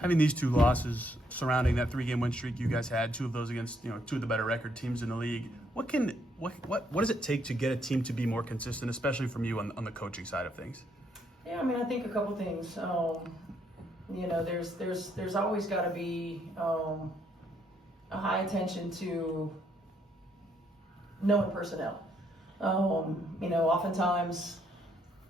Having these two losses surrounding that 3-game win streak you guys had, two of those against two of the better record teams in the league, what does it take to get a team to be more consistent, especially from you on the coaching side of things? Yeah, I mean, I think a couple things. There's always got to be a high attention to knowing personnel. Oftentimes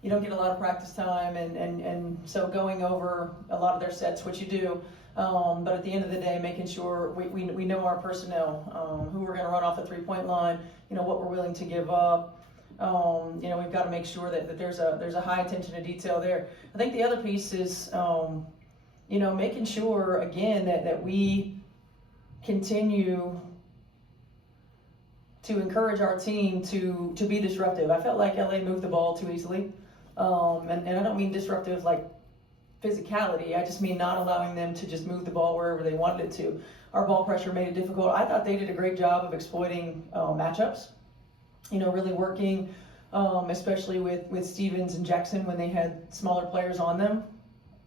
you don't get a lot of practice time, and so going over a lot of their sets, which you do, but at the end of the day, making sure we know our personnel, who we're going to run off the three-point line, what we're willing to give up. We've got to make sure that there's a high attention to detail there. I think the other piece is, making sure, again, that we continue to encourage our team to be disruptive. I felt like LA moved the ball too easily. And I don't mean disruptive like physicality. I just mean not allowing them to just move the ball wherever they wanted it to. Our ball pressure made it difficult. I thought they did a great job of exploiting matchups. Really working, especially with Stevens and Jackson when they had smaller players on them.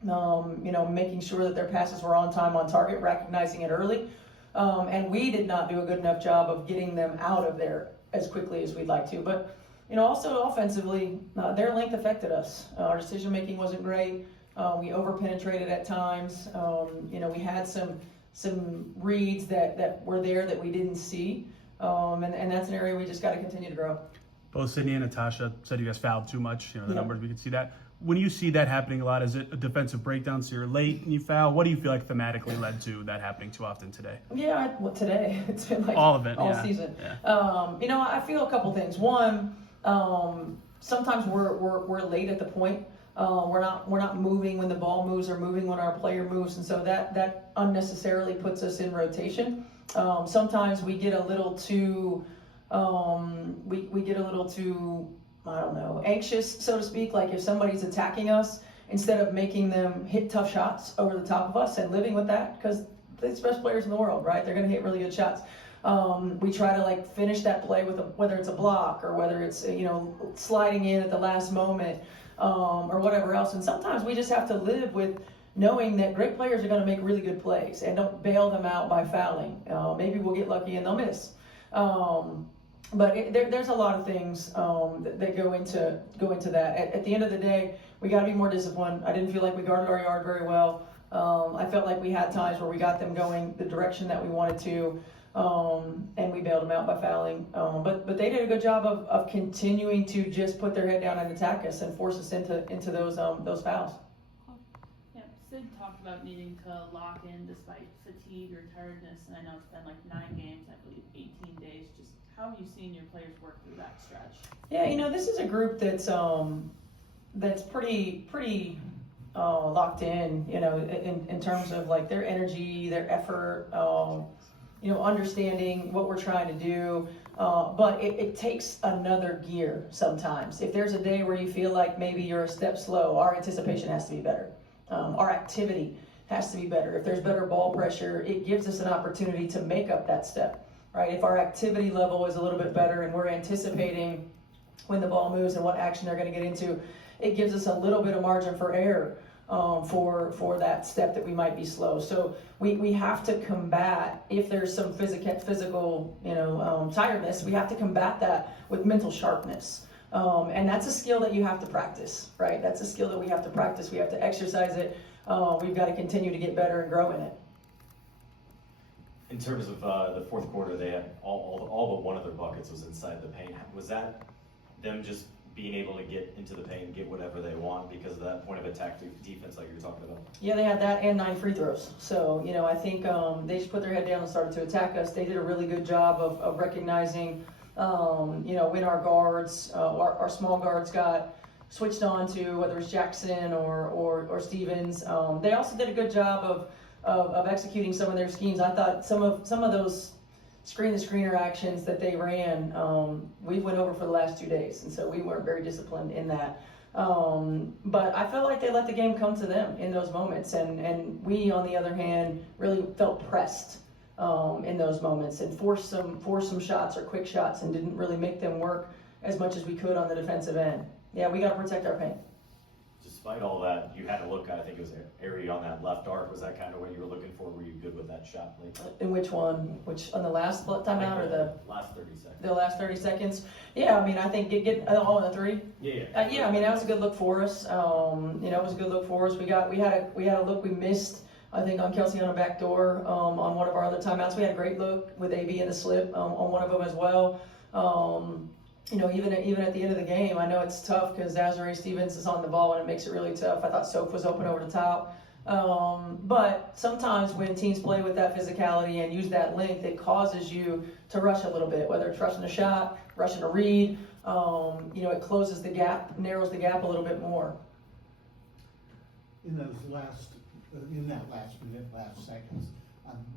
Making sure that their passes were on time, on target, recognizing it early. And we did not do a good enough job of getting them out of there as quickly as we'd like to. But also offensively, their length affected us. Our decision making wasn't great. We over penetrated at times. We had some reads that were there that we didn't see, and that's an area we just got to continue to grow. Both Sydney and Natasha said you guys fouled too much. The Yeah. numbers, we could see that. When you see that happening a lot, is it a defensive breakdown? So you're late and you foul. What do you feel like thematically led to that happening too often today? Yeah, today it's been like all of it, all season. Yeah. I feel a couple things. One, sometimes we're late at the point. We're not moving when the ball moves or moving when our player moves, and so that unnecessarily puts us in rotation. Sometimes we get a little too we get a little too, I don't know, anxious, so to speak. Like if somebody's attacking us, instead of making them hit tough shots over the top of us and living with that, because they're the best players in the world, right? They're going to hit really good shots. We try to finish that play with whether it's a block or whether it's sliding in at the last moment or whatever else. And sometimes we just have to live with knowing that great players are going to make really good plays, and don't bail them out by fouling. Maybe we'll get lucky and they'll miss. But there's a lot of things that go into that. At the end of the day, we got to be more disciplined. I didn't feel like we guarded our yard very well. I felt like we had times where we got them going the direction that we wanted to, and we bailed them out by fouling. But they did a good job of continuing to just put their head down and attack us and force us into those fouls. Yeah, Sid talked about needing to lock in despite fatigue or tiredness, and I know it's been 9 games, I believe 18 days. Just how have you seen your players work through that stretch? Yeah, this is a group that's pretty locked in, in terms of their energy, their effort, understanding what we're trying to do. But it takes another gear sometimes. If there's a day where you feel like maybe you're a step slow, our anticipation has to be better. Our activity has to be better. If there's better ball pressure, it gives us an opportunity to make up that step, right? If our activity level is a little bit better and we're anticipating when the ball moves and what action they're going to get into, it gives us a little bit of margin for error for that step that we might be slow. So we have to combat, if there's some physical tiredness, we have to combat that with mental sharpness. And that's a skill that you have to practice, right? That's a skill that we have to practice. We have to exercise it. We've got to continue to get better and grow in it. In terms of the fourth quarter, they had all but one of their buckets was inside the paint. Was that them just being able to get into the paint and get whatever they want because of that point of attack defense like you're talking about? Yeah, they had that and 9 free throws. So, I think they just put their head down and started to attack us. They did a really good job of recognizing, when our guards, our small guards got switched on to, whether it's Jackson or Stevens. They also did a good job of executing some of their schemes. I thought some of those screen-to-screener actions that they ran, we went over for the last 2 days, and so we weren't very disciplined in that. But I felt like they let the game come to them in those moments, and we, on the other hand, really felt pressed in those moments and forced some shots or quick shots and didn't really make them work as much as we could on the defensive end. Yeah, we got to protect our paint. despite all that, you had to look, I think it was Ari on that left arc, was that kind of what you were looking for? Were you good with that shot late? In which one? Which, on the last timeout or the Last 30 seconds? the last 30 seconds? Yeah, I mean, I think get all in the three. Yeah. Yeah, I mean, that was a good look for us. You know, it was a good look for us. We had a look we missed, I think, on Kelsey on a back door, on one of our other timeouts. We had a great look with AB in the slip, on one of them as well. You know, even at the end of the game, I know it's tough because Azare Stevens is on the ball and it makes it really tough. I thought Soap was open over the top. But sometimes when teams play with that physicality and use that length, it causes you to rush a little bit, whether it's rushing a shot, rushing a read. You know, it closes the gap, narrows the gap a little bit more. In that last minute, last seconds,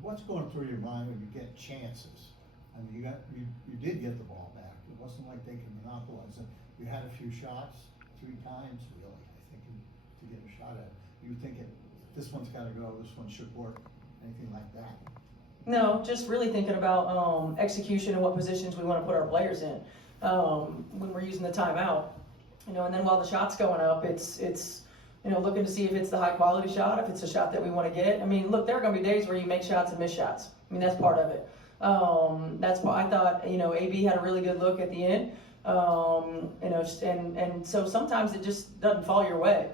what's going through your mind when you get chances? I mean, you did get the ball back. It wasn't like they could monopolize it. You had a few shots, 3 times really, I think, to get a shot at. You think this one's got to go, this one should work, anything like that? No, just really thinking about execution and what positions we want to put our players in when we're using the timeout. You know, and then while the shot's going up, it's you know, looking to see if it's the high quality shot, if it's a shot that we want to get. I mean, look, there are going to be days where you make shots and miss shots. I mean, that's part of it. That's why I thought, you know, AB had a really good look at the end. You know, and so sometimes it just doesn't fall your way.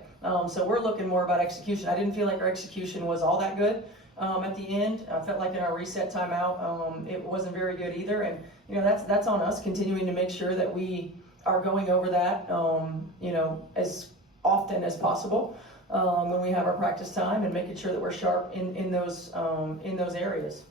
So we're looking more about execution. I didn't feel like our execution was all that good at the end. I felt like in our reset timeout, it wasn't very good either. And you know, that's on us, continuing to make sure that we are going over that, you know, as often as possible when we have our practice time, and making sure that we're sharp in those areas.